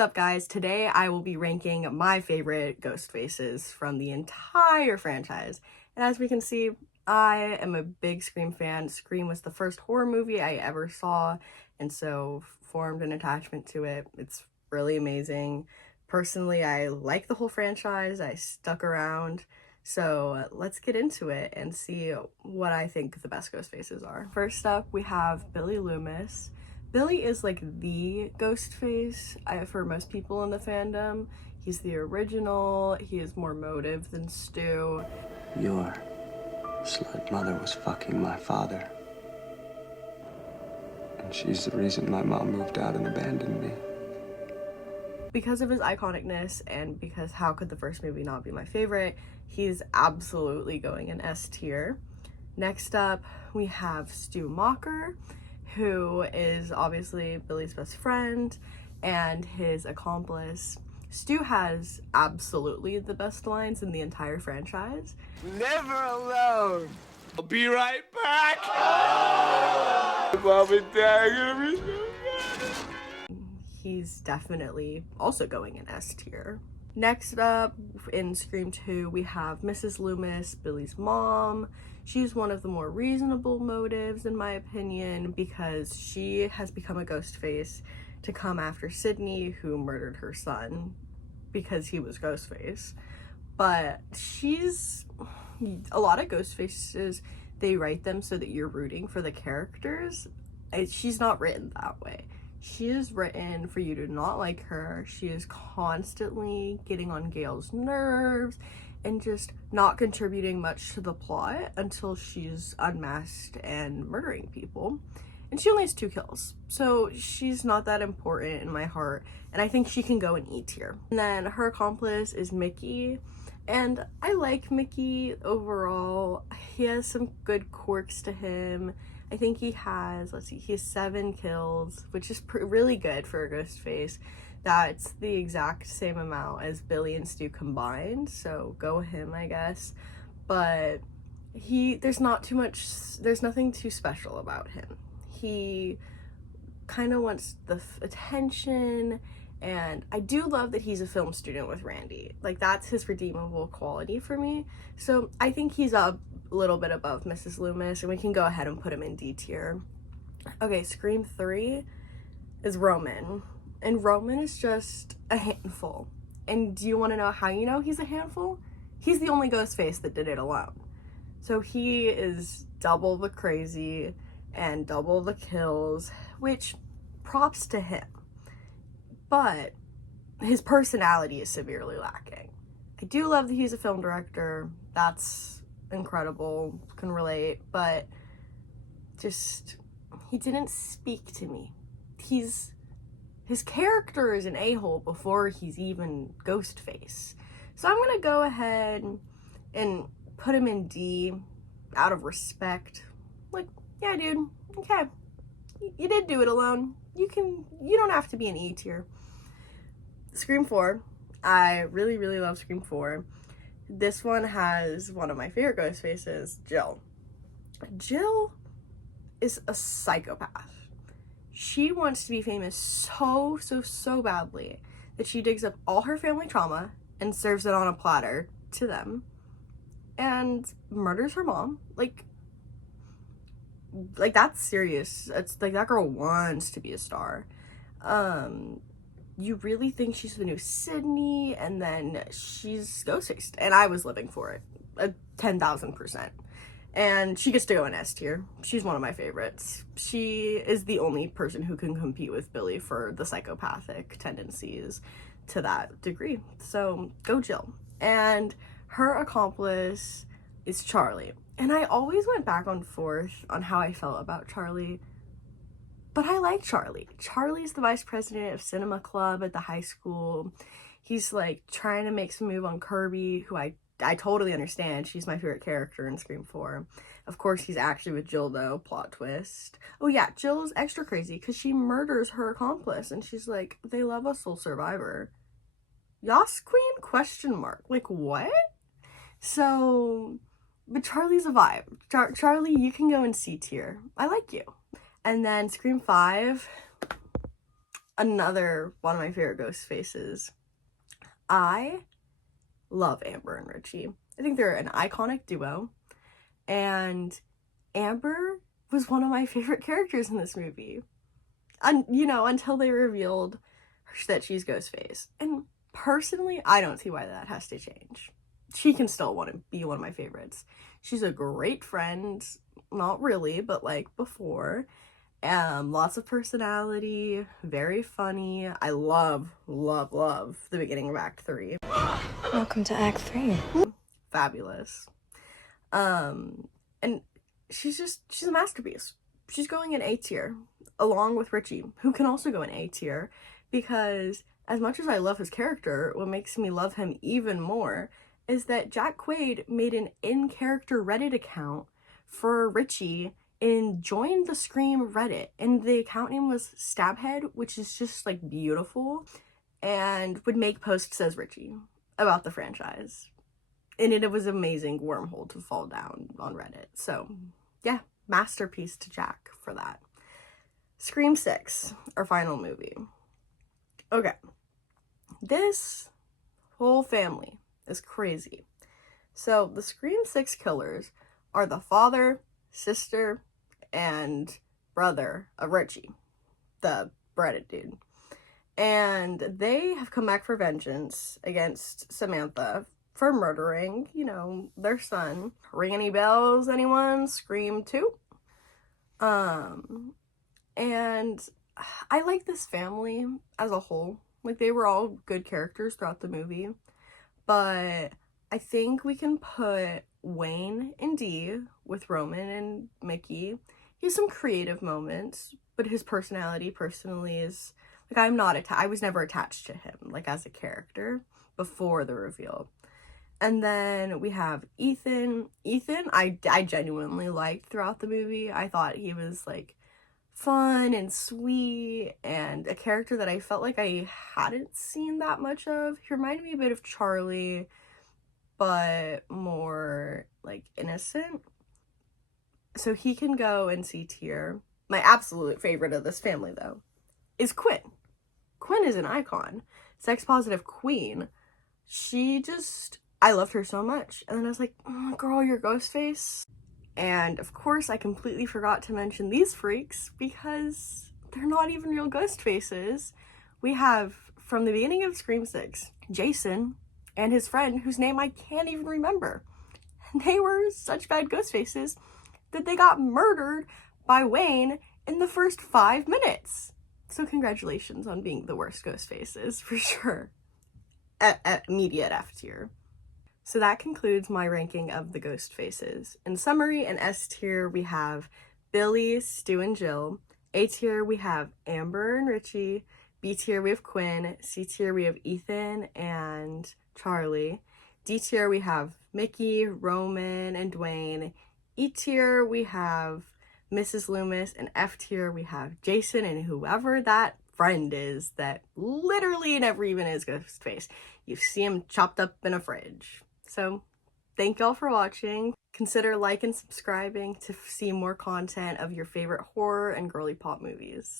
up, guys? Today I will be ranking my favorite ghost faces from the entire franchise. And as we can see, I am a big Scream fan. Scream was the first horror movie I ever saw, and so formed an attachment to it. It's really amazing. Personally, I like the whole franchise. I stuck around. So let's get into it and see what I think the best ghost faces are. First up, we have Billy Loomis. Billy is like the ghost face for most people in the fandom. He's the original. He has more motive than Stu. Your slut mother was fucking my father. And she's the reason my mom moved out and abandoned me. Because of his iconicness and because how could the first movie not be my favorite, he's absolutely going in S tier. Next up, we have Stu Macher, who is obviously Billy's best friend and his accomplice. Stu has absolutely the best lines in the entire franchise. Never alone. I'll be right back. Mom and Dad are gonna be so mad. He's definitely also going in S tier. Next up, in Scream 2, we have Mrs. Loomis, Billy's mom. She's one of the more reasonable motives, in my opinion, because she has become a ghost face to come after Sidney, who murdered her son because he was Ghostface. But a lot of ghost faces, they write them so that you're rooting for the characters. She's not written that way. She is written for you to not like her. She is constantly getting on Gale's nerves and just not contributing much to the plot until she's unmasked and murdering people. And she only has 2 kills, so she's not that important in my heart, and I think she can go in E tier. And then her accomplice is Mickey, and I like Mickey overall. He has some good quirks to him. I think he has, he has 7 kills, which is really good for a ghost face. That's the exact same amount as Billy and Stu combined, so go him, I guess. But there's nothing too special about him. He kind of wants the attention, and I do love that he's a film student with Randy. Like, that's his redeemable quality for me. So I think he's a little bit above Mrs. Loomis, and we can go ahead and put him in D tier. Okay, Scream 3 is Roman, and Roman is just a handful. And do you want to know how you know he's a handful? He's the only ghost face that did it alone. So he is double the crazy and double the kills, which props to him. But his personality is severely lacking. I do love that he's a film director. That's incredible, can relate, but just, he didn't speak to me. His character is an a-hole before he's even Ghostface. So I'm gonna go ahead and put him in D out of respect. Like, yeah, dude, okay, you did do it alone. You don't have to be an E tier. Scream 4, I really, really love Scream 4. This one has one of my favorite ghost faces, Jill. Jill is a psychopath. She wants to be famous so badly that she digs up all her family trauma and serves it on a platter to them and murders her mom. Like that's serious. It's like, that girl wants to be a star. You really think she's the new Sidney, and then she's Ghostface, and I was living for it 10,000%. And she gets to go in S tier. She's one of my favorites. She is the only person who can compete with Billy for the psychopathic tendencies to that degree. So go Jill. And her accomplice is Charlie. And I always went back and forth on how I felt about Charlie, but I like Charlie. Charlie's the vice president of Cinema Club at the high school. He's like trying to make some move on Kirby, who I totally understand. She's my favorite character in Scream 4. Of course, he's actually with Jill, though. Plot twist. Oh yeah, Jill is extra crazy because she murders her accomplice, and she's like, they love a soul survivor. Yas Queen? Question mark. Like, what? So, but Charlie's a vibe. Charlie, you can go in C tier. I like you. And then Scream 5, another one of my favorite ghost faces. I love Amber and Richie. I think they're an iconic duo, and Amber was one of my favorite characters in this movie. Until they revealed that she's Ghostface. And personally, I don't see why that has to change. She can still want to be one of my favorites. She's a great friend. Not really, but like before. Lots of personality, very funny. I love the beginning of Act 3. Welcome to Act 3. Fabulous. And she's a masterpiece. She's going in A tier, along with Richie, who can also go in A tier, because as much as I love his character, what makes me love him even more is that Jack Quaid made an in-character Reddit account for Richie and joined the Scream Reddit, and the account name was Stabhead, which is just like beautiful, and would make posts as Richie about the franchise. And it was an amazing wormhole to fall down on Reddit. So yeah, masterpiece to Jack for that. Scream 6, our final movie. Okay, this whole family is crazy. So the Scream 6 killers are the father, sister, and brother of Richie, the breaded dude. And they have come back for vengeance against Samantha for murdering, their son. Ring any bells, anyone? Scream 2? And I like this family as a whole. Like, they were all good characters throughout the movie. But I think we can put Wayne in D with Roman and Mickey. He has some creative moments, but his personality personally is, like, I was never attached to him, like, as a character before the reveal. And then we have Ethan. Ethan, I genuinely liked throughout the movie. I thought he was, like, fun and sweet, and a character that I felt like I hadn't seen that much of. He reminded me a bit of Charlie, but more, like, innocent. So he can go in C tier. My absolute favorite of this family, though, is Quinn. Quinn is an icon. Sex-positive queen. I loved her so much. And then I was like, oh, girl, you're Ghostface. And of course, I completely forgot to mention these freaks because they're not even real ghost faces. We have, from the beginning of Scream 6, Jason and his friend, whose name I can't even remember. They were such bad ghost faces that they got murdered by Wayne in the first 5 minutes. So congratulations on being the worst ghost faces, for sure. At immediate F tier. So that concludes my ranking of the ghost faces. In summary, in S tier, we have Billy, Stu, and Jill. A tier, we have Amber and Richie. B tier, we have Quinn. C tier, we have Ethan and Charlie. D tier, we have Mickey, Roman, and Dwayne. E tier, we have Mrs. Loomis. And F tier, we have Jason and whoever that friend is that literally never even is Ghostface. You see him chopped up in a fridge. So, thank y'all for watching. Consider like and subscribing to see more content of your favorite horror and girly pop movies.